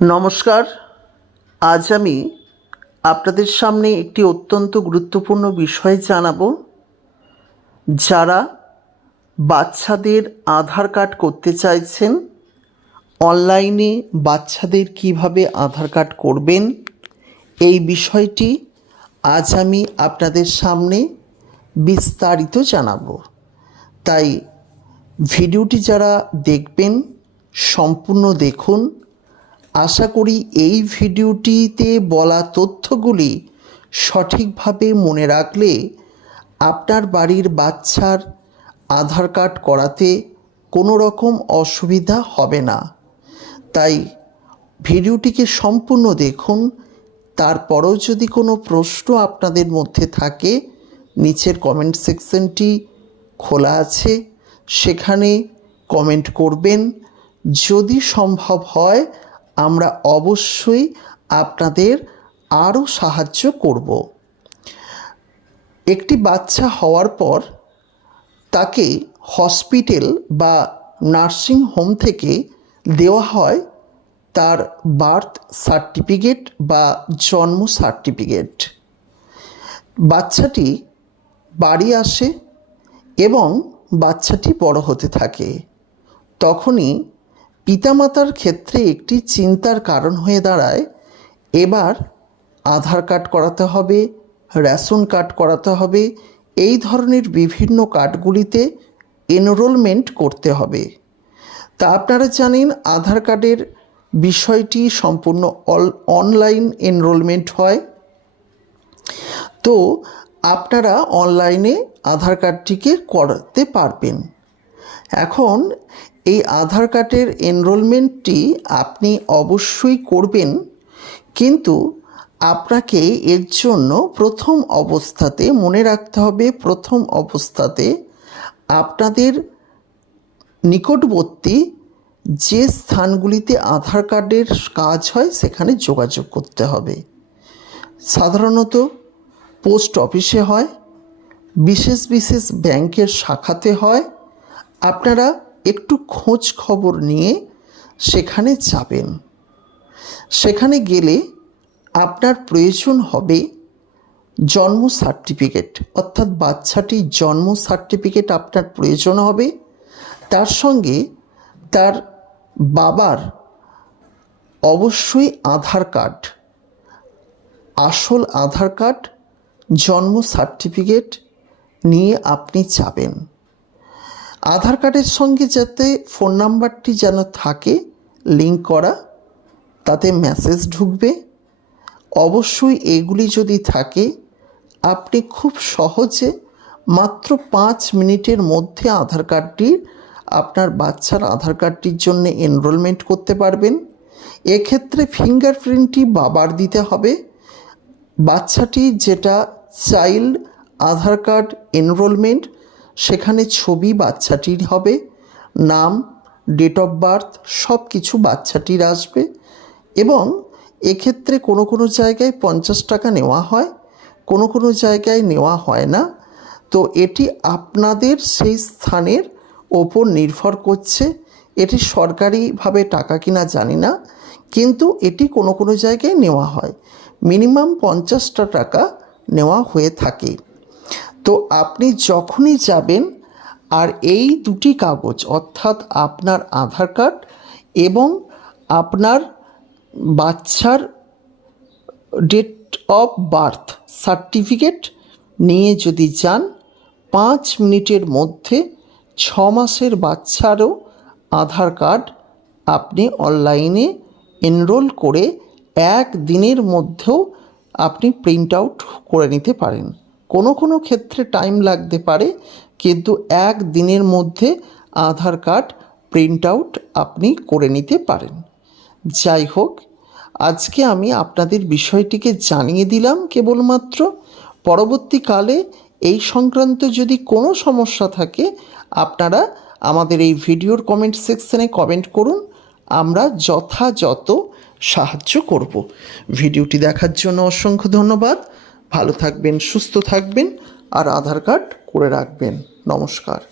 নমস্কার। আজ আমি আপনাদের সামনে একটি অত্যন্ত গুরুত্বপূর্ণ বিষয় জানাব। যারা বাচ্চাদের আধার কার্ড করতে চাইছেন, অনলাইনে বাচ্চাদের কীভাবে আধার কার্ড করবেন, এই বিষয়টি আজ আমি আপনাদের সামনে বিস্তারিত জানাব। তাই ভিডিওটি যারা দেখবেন, সম্পূর্ণ দেখুন আশা করি এই ভিডিওটিতে বলা তথ্যগুলি সঠিকভাবে মনে রাখলে আপনার বাড়ির বাচ্চার আধার কার্ড করাতে কোনো রকম অসুবিধা হবে না। তাই ভিডিওটিকে সম্পূর্ণ দেখুন, তারপরেও যদি কোনো প্রশ্ন আপনাদের মধ্যে থাকে, নিচের কমেন্ট সেকশনটি খোলা আছে, সেখানে কমেন্ট করবেন। যদি সম্ভব হয় আমরা অবশ্যই আপনাদের আরও সাহায্য করব। একটি বাচ্চা হওয়ার পর তাকে হসপিটাল বা নার্সিং হোম থেকে দেওয়া হয় তার বার্থ সার্টিফিকেট বা জন্ম সার্টিফিকেট। বাচ্চাটি বাড়ি আসে এবং বাচ্চাটি বড় হতে থাকে। তখনই পিতামাতার ক্ষেত্রে একটি চিন্তার কারণ হয়ে দাঁড়ায়, এবার আধার কার্ড করাতে হবে, রেশন কার্ড করাতে হবে, এই ধরনের বিভিন্ন কার্ডগুলিতে এনরোলমেন্ট করতে হবে। তা আপনারা জানেন, আধার কার্ডের বিষয়টি সম্পূর্ণ অল অনলাইন এনরোলমেন্ট হয়। তো আপনারা অনলাইনে আধার কার্ডটিকে করাতে পারবেন। এখন এই আধার কার্ডের এনরোলমেন্টটি আপনি অবশ্যই করবেন। কিন্তু আপনাকে এর জন্য প্রথম অবস্থাতে মনে রাখতে হবে, প্রথম অবস্থাতে আপনাদের নিকটবর্তী যে স্থানগুলিতে আধার কার্ডের কাজ হয়, সেখানে যোগাযোগ করতে হবে। সাধারণত পোস্ট অফিসে হয়, বিশেষ বিশেষ ব্যাংকের শাখাতে হয়। আপনারা একটু খোঁজ খবর নিয়ে সেখানে যাবেন। সেখানে গেলে আপনার প্রয়োজন হবে জন্ম সার্টিফিকেট অর্থাৎ বাচ্চাটির জন্ম সার্টিফিকেট আপনার প্রয়োজন হবে। তার সঙ্গে তার বাবার অবশ্যই আধার কার্ড, আসল আধার কার্ড, জন্ম সার্টিফিকেট নিয়ে আপনি যাবেন। আধার কার্ডের সঙ্গে যাতে ফোন নাম্বারটি যেন থাকে লিঙ্ক করা, তাতে মেসেজ ঢুকবে। অবশ্যই এগুলি যদি থাকে, আপনি খুব সহজে মাত্র পাঁচ মিনিটের মধ্যে আধার কার্ডটির, আপনার বাচ্চার আধার কার্ডটির জন্য এনরোলমেন্ট করতে পারবেন। এক্ষেত্রে ফিঙ্গারপ্রিন্টটি বাবার দিতে হবে। বাচ্চাটি যেটা চাইল্ড আধার কার্ড এনরোলমেন্ট সেখানে ছবি বাচ্চাটির হবে, নাম ডেট অফ বার্থ সব কিছু বাচ্চাটির আসবে এবং এক্ষেত্রে কোনো কোনো জায়গায় পঞ্চাশ টাকা নেওয়া হয়, কোনো কোনো জায়গায় নেওয়া হয় না। তো এটি আপনাদের সেই স্থানের ওপর নির্ভর করছে, এটি সরকারিভাবে টাকা কিনা জানি না, কিন্তু এটি কোনো কোনো জায়গায় নেওয়া হয়। মিনিমাম পঞ্চাশটা টাকা নেওয়া হয়ে থাকে। তো আপনি যখনই যাবেন, আর এই দুটি কাগজ, অর্থাৎ আপনার আধার কার্ড এবং আপনার বাচ্চার ডেট অফ বার্থ সার্টিফিকেট নিয়ে যদি যান, পাঁচ মিনিটের মধ্যে ছ মাসের বাচ্চারও আধার কার্ড আপনি অনলাইনে এনরোল করে এক দিনের মধ্যেও আপনি প্রিন্ট আউট করে নিতে পারেন। কোনো কোনো ক্ষেত্রে টাইম লাগতে পারে, কিন্তু এক দিনের মধ্যে আধার কার্ড প্রিন্ট আউট আপনি করে নিতে পারেন। যাই হোক, আজকে আমি আপনাদের বিষয়টিকে জানিয়ে দিলাম কেবলমাত্র। পরবর্তীকালে এই সংক্রান্ত যদি কোনো সমস্যা থাকে, আপনারা আমাদের এই ভিডিওর কমেন্ট সেকশনে কমেন্ট করুন, আমরা যথাযথ সাহায্য করব। ভিডিওটি দেখার জন্য অসংখ্য ধন্যবাদ। ভালো থাকবেন সুস্থ থাকবেন আর আধার কার্ড করে রাখবেন। নমস্কার।